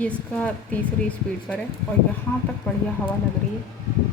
ये इसका तीसरी स्पीड पर है और यहाँ तक बढ़िया हवा लग रही है।